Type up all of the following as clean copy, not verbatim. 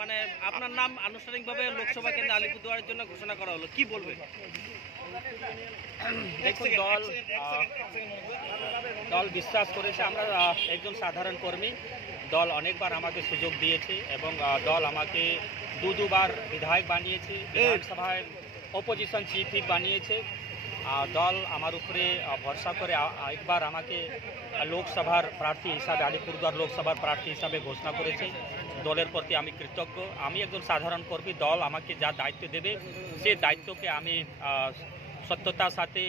মানে আপনার নাম আনুষ্ঠানিকভাবে লোকসভা কেন্দ্রে আলিপুরদুয়ারের জন্য ঘোষণা করা হলো, কি বলবেন? দেখুন, দল বিশ্বাস করেছে। আমরা একজন সাধারণ কর্মী। দল অনেকবার আমাকে সুযোগ দিয়েছে এবং দল আমাকে দুবার বিধায়ক বানিয়েছে, বিধানসভায় অপোজিশন চিফ হুইপ বানিয়েছে। দল আমার উপরে ভরসা করে একবার আমাকে লোকসভার প্রার্থী হিসাবে, আলিপুরদুয়ার লোকসভার প্রার্থী হিসাবে ঘোষণা করেছে। দলের প্রতি আমি কৃতজ্ঞ। আমি একজন সাধারণ কর্মী। দল আমাকে যা দায়িত্ব দেবে সে দায়িত্বকে আমি সত্যতার সাথে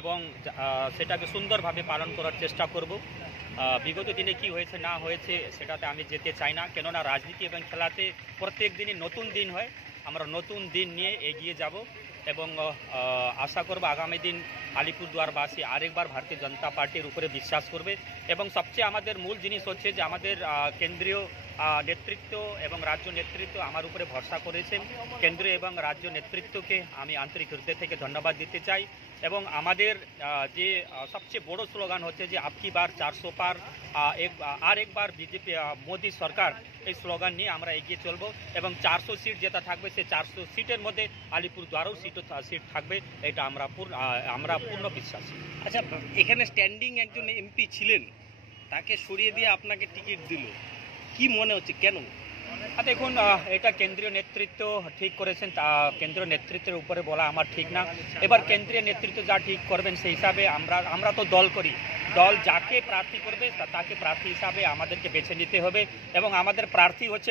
এবং সেটাকে সুন্দরভাবে পালন করার চেষ্টা করব। বিগত দিনে কি হয়েছে না হয়েছে সেটাতে আমি যেতে চাই না, কেননা রাজনীতি এবং খেলাতে প্রত্যেক দিনই নতুন দিন হয়। আমরা নতুন দিন নিয়ে এগিয়ে যাব এবং আশা করব আগামী দিন আলিপুরদুয়ারবাসী আরেকবার ভারতীয় জনতা পার্টির উপরে বিশ্বাস করবে। এবং সবচেয়ে আমাদের মূল জিনিস হচ্ছে যে আমাদের কেন্দ্রীয় নেতৃত্ব এবং রাজ্য নেতৃত্ব আমার উপরে ভরসা করেছেন। কেন্দ্রীয় এবং রাজ্য নেতৃত্বকে আমি আন্তরিক হৃদয় থেকে ধন্যবাদ দিতে চাই। এবং আমাদের যে সবচেয়ে বড় স্লোগান হচ্ছে যে আপকি বার 400 পার, আর একবার বিজেপি মোদী সরকার, এই স্লোগান নিয়ে আমরা এগিয়ে চলব এবং 400 সিট যেটা থাকবে সে 400 সিটের মধ্যে আলিপুরদুয়ারেও সিট থাকবে, এটা আমরা পূর্ণ বিশ্বাসী। আচ্ছা, এখানে স্ট্যান্ডিং একজন এমপি ছিলেন, তাকে সরিয়ে দিয়ে আপনাকে টিকিট দিল, কি মনে হচ্ছে, কেন? দেখুন, এটা কেন্দ্রীয় নেতৃত্ব ঠিক করেছেন। কেন্দ্রীয় নেতৃত্বের উপরে বলা আমার ঠিক না। এবার কেন্দ্রীয় নেতৃত্ব যা ঠিক করবেন সেই হিসাবে আমরা তো দল করি। দল যাকে প্রার্থী করবে তাকে প্রার্থী হিসাবে আমাদেরকে বেছে নিতে হবে এবং আমাদের প্রার্থী হচ্ছে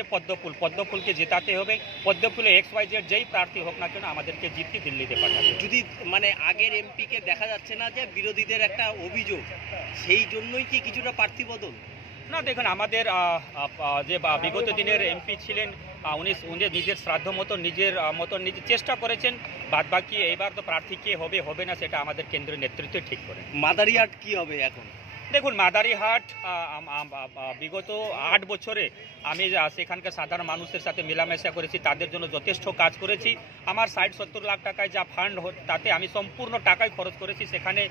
পদ্মফুলকে জেতাতে হবে। পদ্মফুলে XYZ যেই প্রার্থী হোক না কেন আমাদেরকে জিততে দিল্লিতে পাঠাবে। যদি মানে আগের এমপিকে দেখা যাচ্ছে না যে বিরোধীদের একটা অভিযোগ, সেই জন্যই কি কিছুটা প্রার্থী বদল? না, দেখুন, আমাদের যে বিগত দিনের এমপি ছিলেন উনি নিজের শ্রাদ্ধ মতো নিজের চেষ্টা করেছেন। বাদবাকি এইবার তো প্রার্থী কে হবে না সেটা আমাদের কেন্দ্রীয় নেতৃত্ব ঠিক করে। মাদারিহাট কি হবে এখন? দেখুন, মাদারিহাট বিগত 8 বছরে আমি সেখানকার সাধারণ মানুষের সাথে মেলামেশা করেছি, তাদের জন্য যথেষ্ট কাজ করেছি। আমার 60-70 লাখ টাকায় যা ফান্ড তাতে আমি সম্পূর্ণ টাকাই খরচ করেছি, সেখানে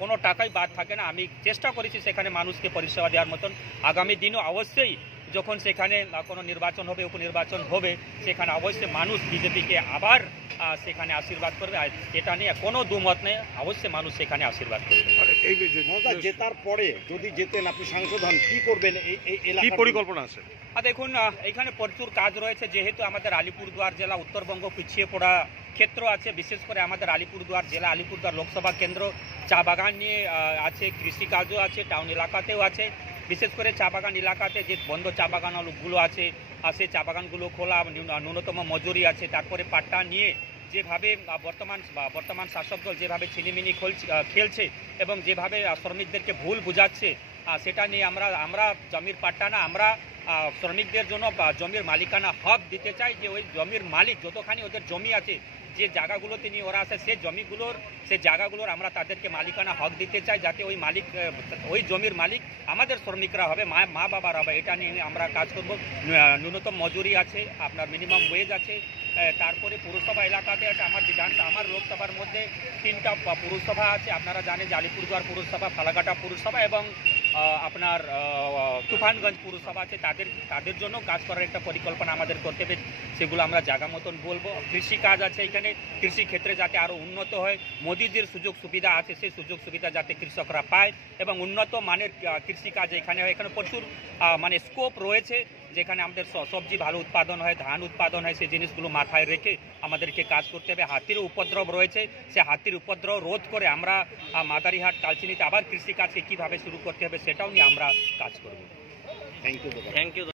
কোনো টাকাই বাদ থাকে না। আমি চেষ্টা করেছি সেখানে মানুষকে পরিষেবা দেওয়ার মতন। আগামী দিনও অবশ্যই যখন সেখানে কোনো নির্বাচন হবে, উপনির্বাচন হবে, সেখানে অবশ্যই মানুষ বিজেপিকে আবার সেখানে আশীর্বাদ করবে। আর এটা নিয়ে কোনো দুমত নেই, অবশ্যই মানুষ সেখানে আশীর্বাদ করবে। জেতার পরে যদি জেতেন আপনি সাংসদ হন, কি করবেন? এই পরিকল্পনা আছে? দেখুন, এখানে প্রচুর কাজ রয়েছে। যেহেতু আমাদের আলিপুরদুয়ার জেলা উত্তরবঙ্গ পিছিয়ে পড়া ক্ষেত্র আছে, বিশেষ করে আমাদের আলিপুরদুয়ার জেলা, আলিপুরদুয়ার লোকসভা কেন্দ্র চা বাগান নিয়ে আছে, কৃষিকাজও আছে, টাউন এলাকাতেও আছে। বিশেষ করে চা বাগান এলাকাতে যে বন্ধ চা বাগানগুলো আছে, সেই চা বাগানগুলো খোলা, ন্যূনতম মজুরি আছে। তারপরে পাট্টা নিয়ে যেভাবে বর্তমান শাসক দল যেভাবে ছিনিমিনি খেলছে এবং যেভাবে শ্রমিকদেরকে ভুল বুঝাচ্ছে, সেটা নিয়ে আমরা জমির পাট্টা না, আমরা শ্রমিকদের জন্য জমির মালিকানা হক দিতে চাই। যে ওই জমির মালিক যতখানি ওদের জমি আছে, যে জায়গাগুলোতে নিয়ে ওরা আছে, সেই জায়গাগুলোর আমরা তাদেরকে মালিকানা হক দিতে চাই, যাতে ওই জমির মালিক আমাদের শ্রমিকরা হবে, মা বাবারা হবে। এটা নিয়ে আমরা কাজ করব। ন্যূনতম মজুরি আছে, আপনার মিনিমাম ওয়েজ আছে। তারপরে পুরসভা এলাকাতে আছে, আমার লোকসভার মধ্যে 3টা পুরসভা আছে। আপনারা জানেন যে আলিপুরদুয়ার পুরসভা, ফালাকাটা পুরসভা এবং আপনার তুফানগঞ্জ পুরসভা আছে। তাদের জন্য কাজ করার একটা পরিকল্পনা আমাদের করতে হবে, সেগুলো আমরা জায়গা মতন বলবো। কৃষি কাজ আছে এখানে, কৃষি ক্ষেত্রে যাতে আরও উন্নত হয়, মোদিজির সুযোগ সুবিধা আছে, সেই সুযোগ সুবিধা যাতে কৃষকরা পায় এবং উন্নত মানের কৃষিকাজ এখানে হয়। এখানে প্রচুর মানে স্কোপ রয়েছে, যেখানে আমাদের সবজি ভালো উৎপাদন হয়, ধান উৎপাদন হয়। সেই জিনিসগুলো মাথায় রেখে আমাদেরকে কাজ করতে হবে। হাতির উপদ্রব রয়েছে, সে হাতির উপদ্রব রোধ করে আমরা মাদারিহাট, কালচিনিতে আবার কৃষিকাজকে কীভাবে শুরু করতে হবে সেটাও নিয়ে আমরা কাজ করব। Thank you.